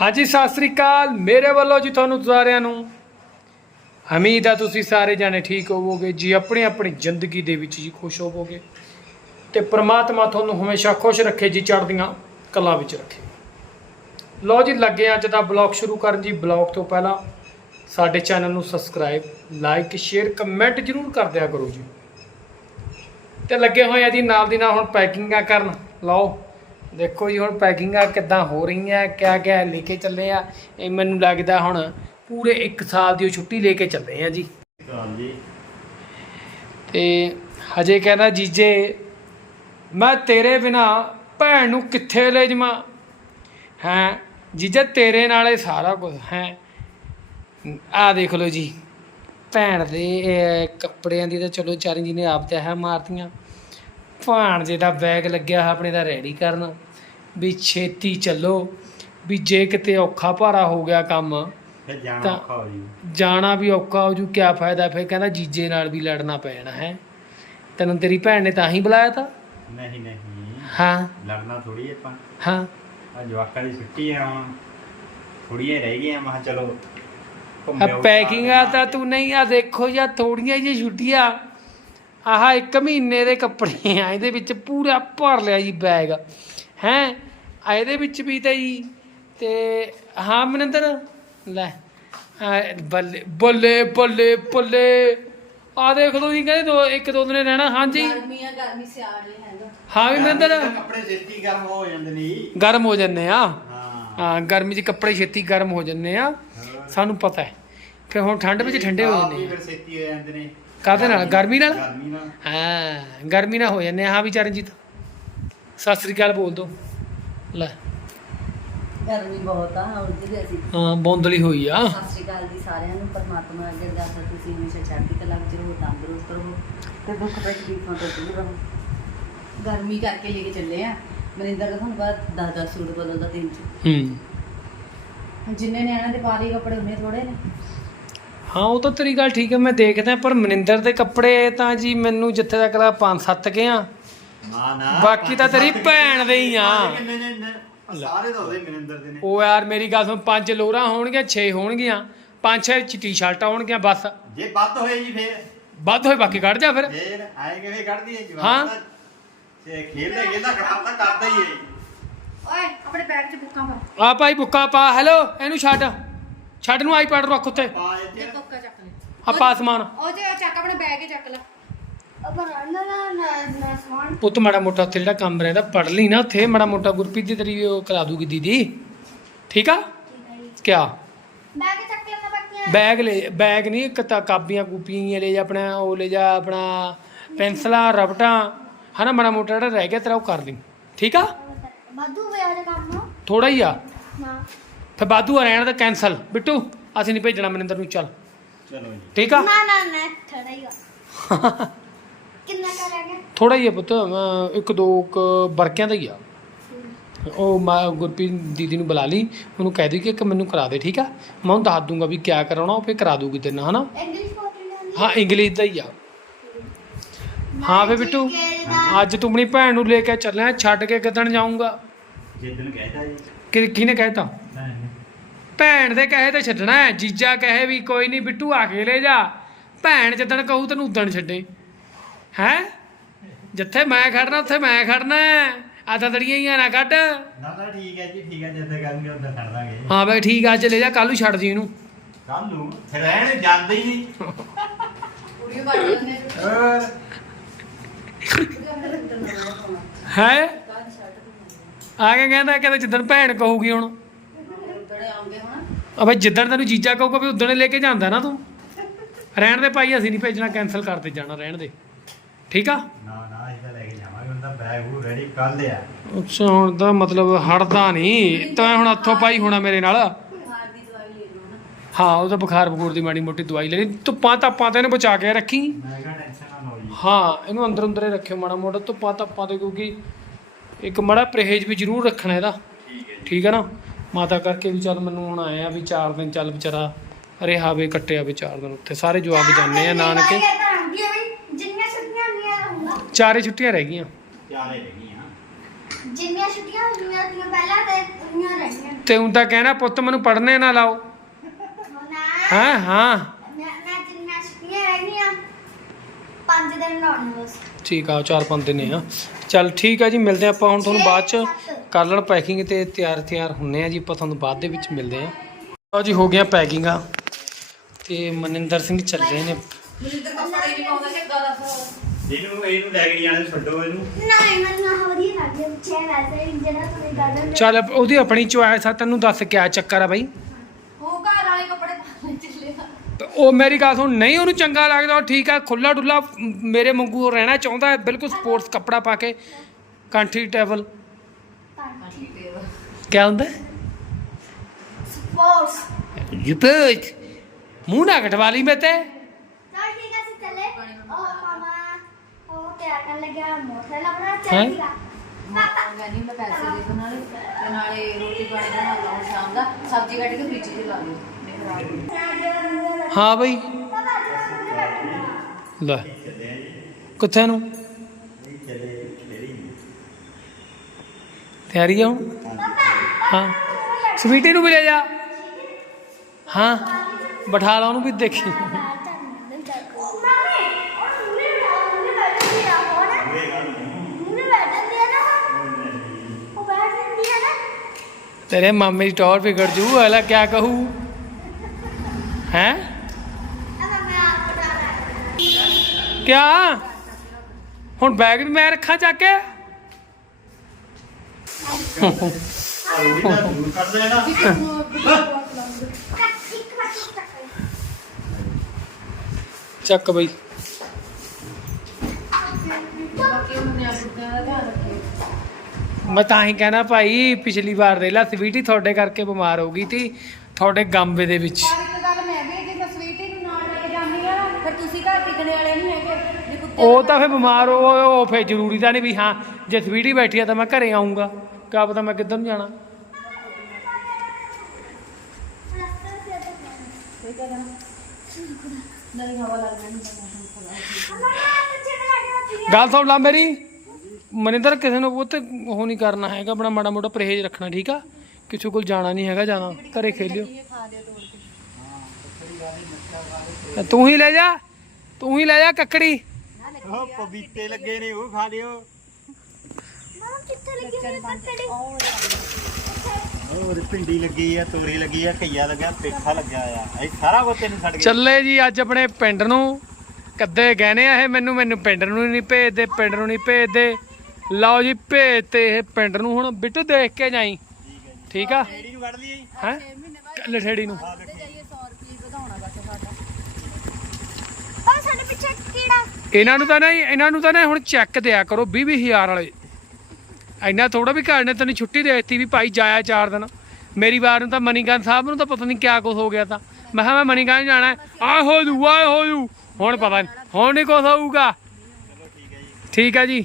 ਹਾਂਜੀ, ਸਤਿ ਸ੍ਰੀ ਅਕਾਲ। ਮੇਰੇ ਵੱਲੋਂ ਜੀ ਤੁਹਾਨੂੰ ਸਾਰਿਆਂ ਨੂੰ ਹਮੀਦ ਆ ਤੁਸੀਂ ਸਾਰੇ ਜਾਣੇ ਠੀਕ ਹੋਵੋਗੇ, ਜੀ ਆਪਣੀ ਆਪਣੀ ਜ਼ਿੰਦਗੀ ਦੇ ਵਿੱਚ ਜੀ ਖੁਸ਼ ਹੋਵੋਗੇ ਤੇ ਪ੍ਰਮਾਤਮਾ ਤੁਹਾਨੂੰ ਹਮੇਸ਼ਾ ਖੁਸ਼ ਰੱਖੇ ਜੀ, ਚੜ੍ਹਦੀਆਂ ਕਲਾਂ ਵਿੱਚ ਰੱਖੇ। ਲਓ ਜੀ, ਲੱਗੇ ਅੱਜ ਦਾ ਬਲੌਗ ਸ਼ੁਰੂ ਕਰਨ ਜੀ। ਬਲੌਗ ਤੋਂ ਪਹਿਲਾਂ ਸਾਡੇ ਚੈਨਲ ਨੂੰ ਸਬਸਕ੍ਰਾਈਬ, ਲਾਈਕ, ਸ਼ੇਅਰ, ਕਮੈਂਟ ਜਰੂਰ ਕਰ ਦਿਆ ਕਰੋ ਜੀ। ਤੇ ਲੱਗੇ ਹੋਏ ਆ ਜੀ, ਨਾਲ ਦੀ ਨਾਲ ਹੁਣ ਪੈਕਿੰਗਾਂ ਕਰਨ। ਲਓ। ਦੇਖੋ ਜੀ ਹੁਣ ਪੈਕਿੰਗਾਂ ਕਿੱਦਾਂ ਹੋ ਰਹੀਆਂ ਕਿਆ ਕਿਆ ਲੈ ਕੇ ਚੱਲੇ ਆ। ਇਹ ਮੈਨੂੰ ਲੱਗਦਾ ਹੁਣ ਪੂਰੇ 1 ਸਾਲ ਦੀ ਛੁੱਟੀ ਲੈ ਕੇ ਚੱਲੇ ਆ ਜੀ। ਹਾਂਜੀ। ਤੇ ਹਜੇ ਕਹਿੰਦਾ ਜੀਜੇ ਮੈਂ ਤੇਰੇ ਬਿਨਾ ਭੈਣ ਨੂੰ ਕਿੱਥੇ ਲੈ ਜਾਵਾਂ? ਹੈ ਜੀਜਾ ਤੇਰੇ ਨਾਲ ਇਹ ਸਾਰਾ ਕੁਝ ਹੈ। ਆ ਦੇਖ ਲਓ ਜੀ ਭੈਣ ਦੇ ਕੱਪੜਿਆਂ ਦੀ ਤਾਂ ਚਲੋ ਚਾਰੀ ਜੀ ਨੇ ਆਪ ਤੇ ਹੈ ਮਾਰਤੀਆਂ। ਭਾਣਜੇ ਦਾ ਬੈਗ ਲੱਗਿਆ ਆਪਣੇ ਦਾ ਰੈਡੀ ਕਰਨ। ਵੀ ਛੇਤੀ ਚੱਲੋ ਵੀ ਜੇ ਕਿਤੇ ਔਖਾ ਭਾਰਾ ਹੋ ਗਿਆ ਕੰਮ ਫਿਰ ਜਾਣਾ ਤਾਂ- ਔਖਾ ਹੋ ਜੀ। ਜਾਣਾ ਵੀ ਔਖਾ ਹੋ ਜੂ ਕਿਆ ਫਾਇਦਾ? ਫਿਰ ਕਹਿੰਦਾ ਜੀਜੇ ਨਾਲ ਵੀ ਲੜਨਾ ਪੈਣਾ ਹੈ। ਤੈਨੂੰ ਤੇਰੀ ਭੈਣ ਨੇ ਤਾਂ ਹੀ ਬੁਲਾਇਆ ਤਾਂ? ਨਹੀਂ ਨਹੀਂ। ਹਾਂ। ਲੜਨਾ ਥੋੜੀ ਆਪਾਂ। ਹਾਂ। ਆ ਜਵਾਕਾਂ ਦੀ ਛੁੱਟੀ ਆ ਹੁਣ। ਥੋੜੀਆਂ ਰਹਿ ਗਈਆਂ ਮੈਂ ਕਿਹਾ ਚਲੋ ਆ ਘੁੰਮਿਓ ਪੈਕਿੰਗ ਆ ਤਾਂ ਤੂੰ ਨਹੀਂ ਆ ਦੇਖੋ ਜਾਂ ਥੋੜੀਆਂ ਜਿਹੀ ਛੁੱਟੀਆਂ। ਆਹ ਇੱਕ ਮਹੀਨੇ ਦੇ ਕੱਪੜੇ ਆ ਇਹਦੇ ਵਿੱਚ ਪੂਰਾ ਭਰ ਲਿਆ ਜੀ ਬੈਗ। ਹੈ? ਆ ਇਹਦੇ ਵਿੱਚ ਵੀ ਤਾਂ ਜੀ। ਤੇ ਹਾਂ ਮਨਿੰਦਰ ਲੈ। ਆ ਬੱਲੇ ਬੱਲੇ ਬੱਲੇ ਬੱਲੇ। ਆ ਦੇਖ ਲਓ ਜੀ ਕਹਿੰਦੇ ਦੋ ਇੱਕ ਦੋ ਦਿਨ ਰਹਿਣਾ। ਹਾਂਜੀ। ਗਰਮੀ ਆ ਗਰਮੀ ਸਿਆਲ ਨਹੀਂ ਹੈਗਾ ਹਾਂ ਵੀ ਮਨਿੰਦਰ। ਕੱਪੜੇ ਛੇਤੀ ਗਰਮ ਹੋ ਜਾਂਦੇ ਨੇ ਜੀ। ਗਰਮ ਹੋ ਜੰਨੇ ਆ। ਹਾਂ। ਹਾਂ ਗਰਮੀ 'ਚ ਕੱਪੜੇ ਛੇਤੀ ਗਰਮ ਹੋ ਜੰਨੇ ਆ। ਸਾਨੂੰ ਪਤਾ ਹੈ। ਫਿਰ ਹੁਣ ਠੰਡ ਵਿੱਚ ਠੰਡੇ ਹੋ ਜਾਂਦੇ ਆ। ਫਿਰ ਛੇਤੀ ਹੋ ਜਾਂਦੇ ਨੇ। ਕਾਹਦੇ ਨਾਲ? ਗਰਮੀ ਨਾਲ? ਗਰਮੀ ਨਾਲ। ਹਾਂ ਗਰਮੀ ਨਾਲ ਹੋ ਜਾਂਦੇ ਆ। ਹਾਂ ਵੀ ਚਰਨਜੀਤ। ਸਤਿ ਸ੍ਰੀ ਅਕਾਲ ਬੋਲ ਦੋ। ਲੈ। ਗਰਮੀ ਬਹੁਤ ਆ ਉਲਝ ਗਏ ਸੀ ਹਾਂ ਬੌਂਦਲੀ ਹੋਈ ਆ। ਸਤਿ ਸ਼੍ਰੀ ਅਕਾਲ ਜੀ ਸਾਰਿਆਂ ਨੂੰ ਪਰਮਾਤਮਾ ਅੱਗੇ ਅਰਦਾਸ ਹੈ ਤੁਸੀਂ ਹਮੇਸ਼ਾ ਚੜ੍ਹਦੀ ਕਲਾ ਵਿੱਚ ਰਹੋ ਤੰਦਰੁਸਤ ਰਹੋ ਤੇ ਦੁੱਖ ਤਕਲੀਫਾਂ ਤੋਂ ਦੂਰ ਰਹੋ। ਗਰਮੀ ਕਰਕੇ ਲੈ ਕੇ ਚੱਲੇ ਆ। ਮਨਿੰਦਰ ਦਾ ਤੁਹਾਨੂੰ ਪਤਾ 10 10 ਸੂਟ ਬਦਲਦਾ ਦਿਨ ਚ। ਹੂੰ। ਜਿੰਨੇ ਨਿਆਣਿਆਂ ਦੇ ਪਾਰੀ ਕੱਪੜੇ ਉਹਨੇ ਥੋੜੇ ਨੇ। ਹਾਂ ਉਹ ਤਾਂ ਤੇਰੀ ਗੱਲ ਠੀਕ ਹੈ ਮੈਂ ਦੇਖਦਾ ਪਰ ਮਨਿੰਦਰ ਦੇ ਕੱਪੜੇ ਤਾਂ ਜੀ ਮੈਨੂੰ ਜਿੱਥੇ ਤੱਕ ਪੰਜ ਸੱਤ ਕੇ ਆ। ਨਾ ਨਾ ਬਾਕੀ ਤਾਂ ਤੇਰੀ ਭੈਣ ਦੇ ਹੀ ਆ। ਕਿੰਨੇ ਨੇ ਇੰਨੇ? ਸਾਰੇ ਤਾਂ ਉਹਦੇ ਮਨਿੰਦਰ ਦੇ ਨੇ। ਉਹ ਯਾਰ ਮੇਰੀ ਗੱਲ ਸੁਣ ਪੰਜ ਲੋਰਾਂ ਹੋਣਗੀਆਂ 6 ਹੋਣਗੀਆਂ। ਪੰਜ ਛੇ ਟੀ-ਸ਼ਰਟਾਂ ਹੋਣਗੀਆਂ ਬਸ। ਜੇ ਵੱਧ ਹੋਏ ਜੀ ਫੇਰ। ਵੱਧ ਹੋਏ ਬਾਕੀ ਕੱਢ ਜਾ ਫਿਰ। ਫੇਰ ਆਏ ਕਿਵੇਂ ਕੱਢਦੀ ਹੈ ਜਵਾਬ ਹਾਂ। ਤੇ ਖੇਲਦੇ ਖੇਲਦਾ ਖਰਾਬ ਤਾਂ ਕਰਦਾ ਹੀ ਹੈ ਓਏ ਆਪਣੇ ਬੈਗ 'ਚ ਬੁੱਕਾਂ ਪਾ। ਆ ਭਾਈ ਬੁੱਕਾ ਪਾ ਹੈਲੋ ਇਹਨੂੰ ਛੱਡ। ਛੱਡ ਨੂੰ ਆਈਪੈਡ ਰੱਖ ਉੱਤੇ। ਪਾ ਇੱਥੇ। ਇਹ ਕੋਕਾ ਚੱਕ ਲੈ। ਆ ਪਾ ਸਮਾਨ। ਉਹ ਜੇ ਚੱਕ ਆਪਣੇ ਬੈਗ 'ਚ ਚੱਕ ਲੈ। ਪੁੱਤ ਮਾੜਾ ਮੋਟਾ ਉੱਥੇ ਜਿਹੜਾ ਕੰਮ ਰਹਿੰਦਾ ਪੜ ਲਈ ਨਾ ਉੱਥੇ ਮਾੜਾ ਮੋਟਾ ਗੁਰਪ੍ਰੀਤ ਦੀ ਤੇਰੀ ਉਹ ਕਰਾ ਦੂਗੀ ਦੀਦੀ। ਠੀਕ ਆ? ਕਿਆ? ਬੈਗ ਚੱਕ ਲੈਣਾ ਬੱਕੀਆਂ। ਬੈਗ ਲੈ ਬੈਗ ਨਹੀਂ ਇੱਕ ਤਾਂ ਕਾਪੀਆਂ ਕੂਪੀਆਂ ਹੀ ਲੈ ਜਾ ਆਪਣਾ ਉਹ ਲੈ ਜਾ ਆਪਣਾ ਪੈਨਸਲਾਂ ਰਬਟਾਂ ਹਨਾ ਮਾੜਾ ਮੋਟਾ ਜਿਹੜਾ ਰਹਿ ਗਿਆ ਤੇਰਾ ਉਹ ਕਰ ਲਈ। ਠੀਕ ਆ? ਵਾਧੂ ਹੋਇਆ ਜੇ ਕੰਮ। ਥੋੜਾ ਹੀ ਆ। ਨਾ ਫਿਰ ਬਾਦੂ ਆ ਰਹਿਣ ਦਾ ਕੈਨਸਲ ਬਿੱਟੂ ਅਸੀਂ ਨਹੀਂ ਭੇਜਣਾ ਮਨਿੰਦਰ ਨੂੰ ਚੱਲ। ਚਲੋ ਜੀ। ਠੀਕ ਆ? ਨਾ ਨਾ ਨਾ ਥੋੜਾ ਹੀ ਆ। ਕਿੰਨਾ ਥੋੜਾ ਹੀ ਆ ਪੁੱਤ ਇੱਕ ਦੋ ਕੁ ਬਰਕਿਆਂ ਦਾ ਹੀ ਆ। ਉਹ ਮੈਂ ਗੁਰਪ੍ਰੀਤ ਦੀਦੀ ਨੂੰ ਬੁਲਾ ਲਈ ਉਹਨੂੰ ਕਹਿ ਦੇ ਕਿ ਇੱਕ ਮੈਨੂੰ ਕਰਾ ਦੇ ਠੀਕ ਆ? ਮੈਂ ਉਹਨੂੰ ਦੱਸ ਦੂੰਗਾ ਵੀ ਕਿਆ ਕਰਾਉਣਾ ਉਹ ਫੇਰ ਕਰਾ ਦੂਗੀ ਤੇਰੇ ਨਾਲ ਹਨਾ? ਇੰਗਲਿਸ਼ ਹਾਂ ਇੰਗਲਿਸ਼ ਦਾ ਹੀ ਆ। ਹਾਂ ਫੇ ਬਿੱਟੂ ਅੱਜ ਤੂੰ ਆਪਣੀ ਭੈਣ ਨੂੰ ਲੈ ਕੇ ਚੱਲਿਆ ਛੱਡ ਕੇ ਕਿਦਣ ਜਾਊਂਗਾ? ਜਿੱਦਣ ਕਹਿਤਾ ਜੀ। ਕਿ ਕਿਹਨੇ ਕਹਿਤਾ? ਭੈਣ ਦੇ ਕਹੇ ਤੇ ਛੱਡਣਾ ਹੈ ਜੀਜਾ ਕਹੇ ਵੀ ਕੋਈ ਨਹੀਂ ਬਿੱਟੂ ਆ ਕੇ ਲੈ ਜਾ। ਭੈਣ ਜਿੱਦਣ ਕਹੂ ਤੈਨੂੰ ਉਦਣ ਛੱਡੇ। ਹੈ? ਜਿੱਥੇ ਮੈਂ ਖੜਨਾ ਉੱਥੇ ਮੈਂ ਖੜਨਾ ਆ ਤਾਂ ਤੜੀਆਂ ਹੀ ਆ ਨਾ ਕੱਢ। ਨਾ ਨਾ ਠੀਕ ਹੈ ਜੀ ਠੀਕ ਹੈ ਜਿੱਦਾਂ ਕਰਨਗੇ ਉਦਾਂ ਕਰ ਦਾਂਗੇ। ਹਾਂ ਬਈ ਠੀਕ ਆ ਚੱਲੇ ਜਾ ਕੱਲ ਨੂੰ ਛੱਡ ਦੀ ਇਹਨੂੰ। ਕੱਲ ਨੂੰ? ਫਿਰ ਰਹਿਣ ਜਾਂਦੇ ਹੀ ਨਹੀਂ। ਕੁੜੀ ਬਣ ਹੋਰ। ਹੈ? ਆ ਕੇ ਕਹਿੰਦਾ ਕਹਿੰਦਾ ਜਿੱਦਣ ਭੈਣ ਕਹੂਗੀ ਹੁਣ। ਬਈ ਜਿੱਦਣ ਤੈਨੂੰ ਜੀਜਾ ਕਹੂਗਾ ਵੀ ਉਦਣ ਲੈ ਕੇ ਜਾਂਦਾ ਨਾ ਤੂੰ। ਰਹਿਣ ਦੇ ਭਾਈ ਅਸੀਂ ਨਹੀਂ ਭੇਜਣਾ ਕੈਨਸਲ ਕਰ ਦੇ ਜਾਣਾ ਰਹਿਣ ਦੇ। ਠੀਕ ਆ? ਨਾ ਨਾ ਅਸੀਂ ਤਾਂ ਲੈ ਕੇ ਜਾਵਾਂਗੇ ਹੁਣ ਤਾਂ ਬੈਗ ਉਹ ਰੈਡੀ ਕਰ ਲਿਆ ਅੱਛਾ ਹੁਣ ਤਾਂ ਮਤਲਬ ਹਟਦਾ ਨਹੀਂ। ਤਾਂ ਹੁਣ ਹੱਥੋਂ ਪਾਈ ਹੋਣਾ ਮੇਰੇ ਨਾਲ। ਹਾਰ ਦੀ ਦਵਾਈ ਲੈ ਲਓ ਨਾ। ਹਾਂ ਉਹ ਤਾਂ ਬੁਖਾਰ ਬਖੂਰ ਦੀ ਮਾੜੀ ਮੋਟੀ ਦਵਾਈ ਲੈਣੀ ਧੁੱਪਾਂ ਧੱਪਾਂ ਤੇ ਇਹਨੂੰ ਬਚਾ ਕੇ ਰੱਖੀ। ਮੈਂ ਕਿਹਾ ਟੈਨਸ਼ਨ ਨਾ ਲਓ ਜੀ। ਹਾਂ ਇਹਨੂੰ ਅੰਦਰ ਅੰਦਰੇ ਰੱਖਿਓ ਮਾੜਾ ਮੋਟਾ। ਧੁੱਪਾਂ ਧੱਪਾਂ ਤੇ ਕਿਉਂਕਿ ਇੱਕ ਮਾੜਾ ਪਰਹੇਜ਼ ਵੀ ਜ਼ਰੂਰ ਰੱਖਣਾ ਇਹਦਾ। ਠੀਕ ਹੈ ਜੀ। ਠੀਕ ਹੈ ਨਾ? ਮਾਤਾ ਕਰਕੇ ਵੀ ਚੱਲ ਮੈਨੂੰ ਹੁਣ ਆਏ ਆ ਵੀ 4 ਦਿਨ ਚੱਲ ਵਿਚਾਰਾ ਰਿਹਾ ਵੇ ਕੱਟਿਆ ਵੀ 4 ਦਿਨ ਉੱਥੇ। ਸਾਰੇ ਜਵਾਬ ਜਾਂਦੇ ਆ ਨਾਨਕੇ ਜਿੰਨੀਆਂ ਛੁੱਟੀਆਂ ਹੁੰਦੀਆਂ ਰਹੂੰਗਾ ਚਾਰੇ ਛੁੱਟੀਆਂ ਰਹਿ ਗਈਆਂ। ਚਾਰੇ ਰਹਿ ਗਈਆਂ। ਜਿੰਨੀਆਂ ਛੁੱਟੀਆਂ ਹੁੰਦੀਆਂ ਤੀਆਂ ਪਹਿਲਾਂ ਤੇ ਛੁੱਟੀਆਂ ਰਹਿਣੀਆਂ ਤੇ ਹੁਣ ਤਾਂ ਕਹਿਣਾ ਪੁੱਤ ਮੈਨੂੰ ਪੜ੍ਹਨੇ ਨਾ ਲਾਓ। ਨਾ। ਹਾਂ ਹਾਂ। ਮੈਂ ਮੈਂ ਜਿੰਨਾ ਛੁੱਟੀਆਂ ਰਹਿਣੀਆਂ ਪੰਜ ਦਿਨ ਲਾਉਣੇ ਬਸ। ਠੀਕ ਆ ਚਾਰ ਪੰਜ ਦਿਨ ਆ। ਚੱਲ ਠੀਕ ਆ ਜੀ ਮਿਲਦੇ ਆਪਾਂ ਹੁਣ ਤੁਹਾਨੂੰ ਬਾਅਦ ਚ। ਕਰ ਲੈਣ ਪੈਕਿੰਗ ਤੇ ਤਿਆਰ ਤਿਆਰ ਹੁੰਨੇ ਆ ਜੀ ਆਪਾਂ ਤੁਹਾਨੂੰ ਬਾਅਦ ਦੇ ਵਿੱਚ ਮਿਲਦੇ ਆ। ਲਓ ਜੀ ਹੋ ਗਿਆ ਪੈਕਿੰਗਾਂ। ਤੇ ਮਨਿੰਦਰ ਸਿੰਘ ਚੱਲੇ ਨੇ। ਮਨਿੰਦਰ ਕੱਪੜੇ ਨਹੀਂ ਪਾਉਂਦਾ ਕਿ ਗਲਾ ਇਹਨੂੰ ਇਹਨੂੰ ਲੈ ਕੇ ਜਾਣਾ ਛੱਡੋ ਇਹਨੂੰ। ਨਹੀਂ ਮੈਨੂੰ ਆਹ ਵਧੀਆ ਲੱਗਦਾ ਪਿੱਛੇ ਵੈਸੇ ਹੀ ਜਿਹੜਾ ਤੁਸੀਂ ਗਾਰਡਨ ਚੱਲ ਉਹਦੀ ਆਪਣੀ ਚੁਆਇਸ ਆ ਤੈਨੂੰ ਦੱਸ ਕਿਆ ਚੱਕਰ ਆ ਬਾਈ? ਉਹ ਘਰ ਵਾਲੇ ਕੱਪੜੇ ਪਾਉਣੇ ਚੱਲੇ ਆ। ਤੇ ਉਹ ਮੇਰੀ ਗੱਲ ਸੁਣ ਨਹੀਂ ਉਹਨੂੰ ਚੰਗਾ ਲੱਗਦਾ ਉਹ ਠੀਕ ਆ ਖੁੱਲਾ ਡੁੱਲਾ ਮੇਰੇ ਵਾਂਗੂ ਉਹ ਰਹਿਣਾ ਚਾਹੁੰਦਾ ਹੈ ਬਿਲਕੁਲ ਸਪੋਰਟਸ ਕੱਪੜਾ ਪਾ ਕੇ। ਕੰਫਰਟੇਬਲ ਕਿਆ ਹੁੰਦਾ? ਸਪੋਰਟਸ। ਯੂਪੇਜ ਮੂੰਹ ਨਾ ਕਟਵਾ ਲਈ ਮੈਂ ਤੇ ਚਲ ਠੀਕ ਹੈ ਅਸੀਂ ਚੱਲੇ ਉਹ ਮਾਮਾ ਉਹ ਕਿਆ ਕਰਨ ਲੱਗਿਆ ਮੋਟਰਸਾਈਕਲ ਆਪਣਾ ਹੈਂ? ਚੱਲ ਠੀਕ ਆ ਪਾਪਾ ਕਹਿੰਦੀ ਮੈਂ ਪੈਸੇ ਦੇ ਦੋ ਨਾਲੇ ਤੇ ਨਾਲੇ ਰੋਟੀ ਪਾਣੀ ਦਾ ਨਾਲ ਲਾਉਂ ਸ਼ਾਮ ਦਾ ਸਬਜ਼ੀ ਕੱਟ ਕੇ ਫ੍ਰਿਜ 'ਚ ਲਾ ਲਿਓ ਨਹੀਂ ਖਰਾਬ ਹੋਣੀ। ਹਾਂ ਬਈ। ਲੈ ਕਿੱਥੇ ਨੂੰ? ਤਿਆਰੀ ਆ ਹੁਣ? ਹਾਂ। ਸਵੀਟੀ ਨੂੰ ਵੀ ਲੈ ਜਾ। ਹਾਂ ਬਿਠਾ ਲਾ ਉਹਨੂੰ ਵੀ ਦੇਖੀ ਉਹ ਮਾਮੇ ਉਹ ਮੂਰੇ ਮੂਰੇ ਬੈਠਦੀ ਆ ਹੁਣ ਮੂਰੇ ਬੈਠਦੀ ਆ ਨਾ ਉਹ ਬੈਠ ਜਾਂਦੀ ਹੈ ਨਾ ਤੇਰੇ ਮਾਮੇ ਦੀ ਟੌਰ ਵਿਗੜ ਜੂ, ਅਗਲਾ ਕਿਆ ਕਹੂ? ਹੈ? ਅਬ ਮੈਂ ਆਪ ਬਣਾ ਕਿਆ? ਹੁਣ ਬੈਗ ਵੀ ਰੱਖਾਂ ਚੱਕ ਚੱਕ ਬਈ। ਮੈਂ ਤਾਂ ਹੀ ਕਹਿਣਾ ਭਾਈ ਪਿਛਲੀ ਵਾਰ ਦੇ ਲਾ ਸਵੀਟੀ ਤੁਹਾਡੇ ਕਰਕੇ ਬਿਮਾਰ ਹੋ ਗਈ ਤੀ ਤੁਹਾਡੇ ਗੰਬੇ ਦੇ ਵਿੱਚ। ਪਰ ਇੱਕ ਗੱਲ ਮੈਂ ਵੀ ਜੇ ਸਵੀਟੀ ਨੂੰ ਨਾਲ ਲੈ ਕੇ ਜਾਂਦੀ ਆ ਫਿਰ ਤੁਸੀਂ ਘਰ ਟਿਕਣੇ ਵਾਲੇ ਨਹੀਂ ਹੈਗੇ। ਜੇ ਕੁੱਤੇ ਉਹ ਤਾਂ ਫੇ ਬਿਮਾਰ ਹੋ ਉਹ ਫੇ ਜ਼ਰੂਰੀ ਤਾਂ ਨਹੀਂ ਵੀ ਹਾਂ ਜੇ ਸਵੀਟੀ ਬੈਠੀ ਆ ਤਾਂ ਮੈਂ ਘਰੇ ਆਉਂਗਾ ਕਿਆ ਪਤਾ ਮੈਂ ਕਿੱਧਰ ਨੂੰ ਜਾਣੀ? ਗੱਲ ਸੁਣ ਲਾ ਮੇਰੀ। ਮਨਿੰਦਰ ਕਿਸੇ ਨੂੰ ਉਹ ਤੇ ਉਹ ਨਹੀਂ ਕਰਨਾ ਹੈਗਾ ਆਪਣਾ ਮਾੜਾ ਮੋਟਾ ਪਰਹੇਜ਼ ਰੱਖਣਾ ਠੀਕ ਆ? ਕਿਸੇ ਕੋਲ ਜਾਣਾ ਨਹੀਂ ਹੈਗਾ ਜਾਣਾ ਘਰੇ ਖੇਲਿਓ ਤੂੰ ਹੀ ਲੈ ਜਾ ਤੂੰ ਹੀ ਲੈ ਜਾ ਕੱਕੜੀ। ਉਹ ਪਪੀਤੇ ਲੱਗੇ ਨੇ ਉਹ ਖਾ ਲਿਓ। ਮਾਂ ਕਿੱਥੇ ਲੱਗੀ ਹੋਈ ਪੱਕੜੀ ਉਹ ਭਿੰਡੀ ਲੱਗੀ ਆ ਤੋਰੀ ਲੱਗੀ ਆ ਘਈਆ ਲੱਗਾ ਪੇਠਾ ਲੱਗਾ ਆ। ਇਹ ਸਾਰਾ ਕੁਝ ਤੈਨੂੰ ਛੱਡ ਕੇ ਚੱਲੇ ਜੀ ਅੱਜ ਆਪਣੇ ਪਿੰਡ ਨੂੰ। ਕੱਦੇ ਗਹਿਣੇ ਆ ਇਹ ਮੈਨੂੰ ਮੈਨੂੰ ਪਿੰਡ ਨੂੰ ਨਹੀਂ ਭੇਜਦੇ ਪਿੰਡ ਨੂੰ ਨਹੀਂ ਭੇਜਦੇ। ਲਓ ਜੀ ਭੇਜ ਤੇ ਇਹ ਪਿੰਡ ਨੂੰ ਹੁਣ ਬਿੱਟੂ ਦੇਖ ਕੇ ਜਾਈ। ਠੀਕ ਆ? ਰੇੜੀ ਨੂੰ ਕੱਢ ਲਈ ਹੈ? ਲਠੇੜੀ ਨੂੰ ਜਾਈਏ 100 ਰੁਪਏ ਵਧਾਉਣਾ ਬਸ ਸਾਡਾ ਉਹ ਸਾਡੇ ਪਿੱਛੇ ਕੀੜਾ। ਇਹਨਾਂ ਨੂੰ ਤਾਂ ਨਹੀਂ ਇਹਨਾਂ ਨੂੰ ਤਾਂ ਨਾ ਹੁਣ ਚੈੱਕ ਦਿਆ ਕਰੋ 20 ਹਜ਼ਾਰ ਵਾਲੇ। ਇੰਨਾ ਥੋੜਾ ਵੀ ਘਰ ਨੇ ਤੈਨੂੰ ਛੁੱਟੀ ਦੇ ਦਿੱਤੀ ਵੀ ਭਾਈ ਜਾਇਆ ਚਾਰ ਦਿਨ। ਮੇਰੀ ਵਾਰ ਨੂੰ ਤਾਂ ਮਨੀਗਨ ਸਾਹਿਬ ਨੂੰ ਤਾਂ ਪਤਾ ਨਹੀਂ ਕਿਆ ਕੁਝ ਹੋ ਗਿਆ ਤਾਂ। ਮੈਂ ਕਿਹਾ ਮੈਂ ਮਨੀਗਨ ਜਾਣਾ। ਆਹ ਹੋ ਜੂ ਆਹ ਹੋ ਜੂ। ਹੁਣ ਪਤਾ ਨਹੀਂ ਹੁਣ ਨਹੀਂ ਕੁਝ ਹੋਊਗਾ। ਠੀਕ ਹੈ ਜੀ।